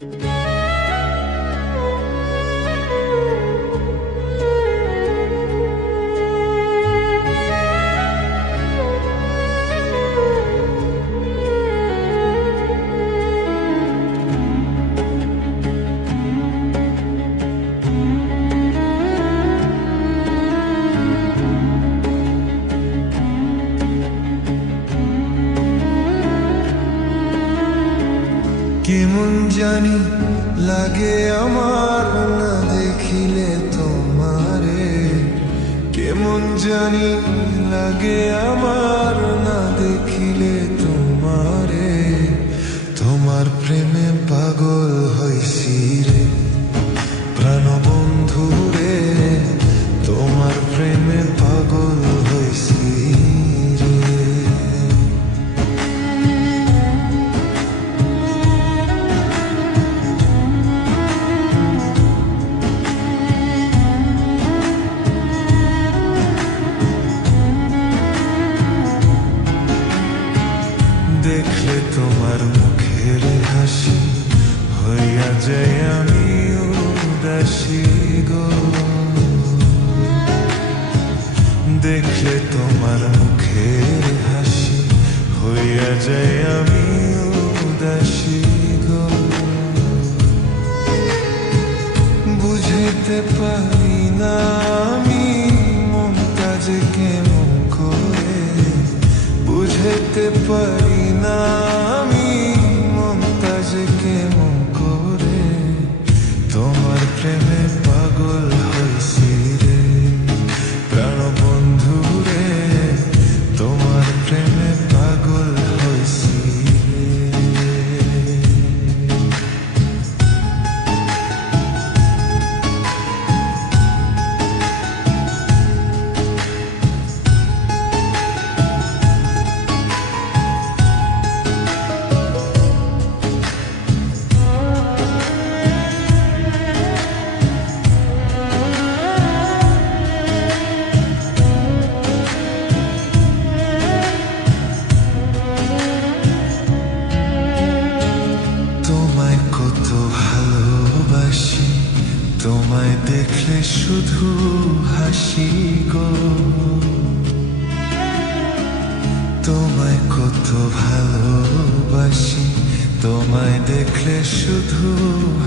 কেমন জানি লাগে আমার না দেখিলে তোমারে, কেমন জানি লাগে আমার না দেখিলে তোমারে। তোমার প্রেমে পাগল হইছি রে প্রাণবন্ধু রে, তোমার প্রেমে পাগল হইছি রে। দেখলে তোমার মুখের হাসি হইয়া যায় আমি উদাসী গো, দেখলে তোমার মুখের হাসি হইয়া যায় আমি উদাসী গো। বুঝতে পারি না আমি মনটা যে কেমন করে, বুঝতে পারি না আমি মনটা যে কেমন করে। তোমার প্রেমে পাগল হইছি রে প্রাণবন্ধু রে, তোমার প্রেমে পাগল হইছি রে। তোমায় দেখলে শুধু হাসি গো, তোমায় কত ভালোবাসি, তোমায় দেখলে শুধু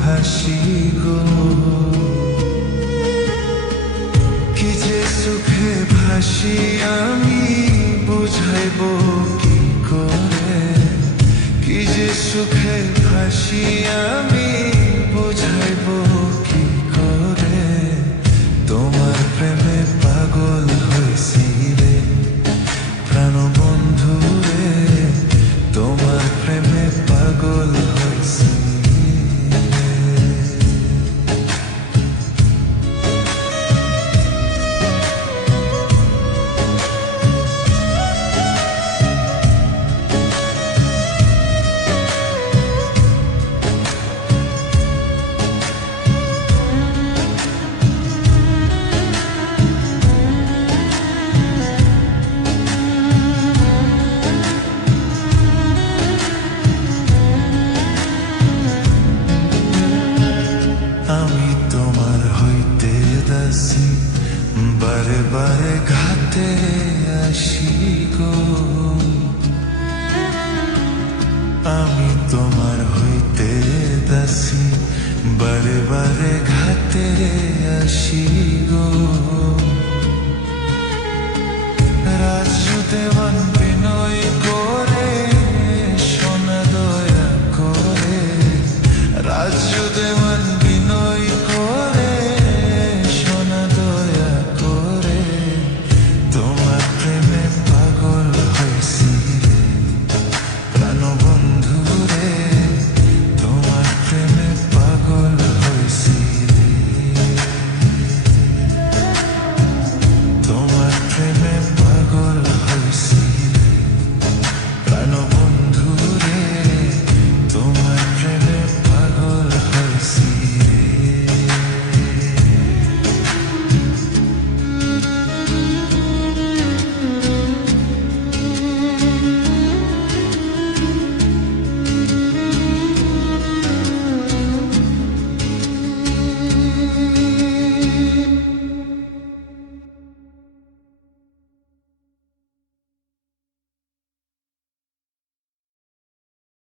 হাসি গো। কি যে সুখে ভাসি আমি বুঝাইব কি করে, কি যে সুখে ভাসি আমি বুঝাইব কি করে। তোমার প্রেমে পাগল হইছি রে প্রাণবন্ধু রে, তোমার প্রেমে পাগল হইছি রে। আমি তোমার হইতে দাসী বারে বারে ঘাটে আসি গো, আমি তোমার হইতে দাসী বারে বারে ঘাটে আসি গো। রাজ্য দেওয়ান বিনয় করে সোনা দয়া করে, রাজ্য দেওয়ান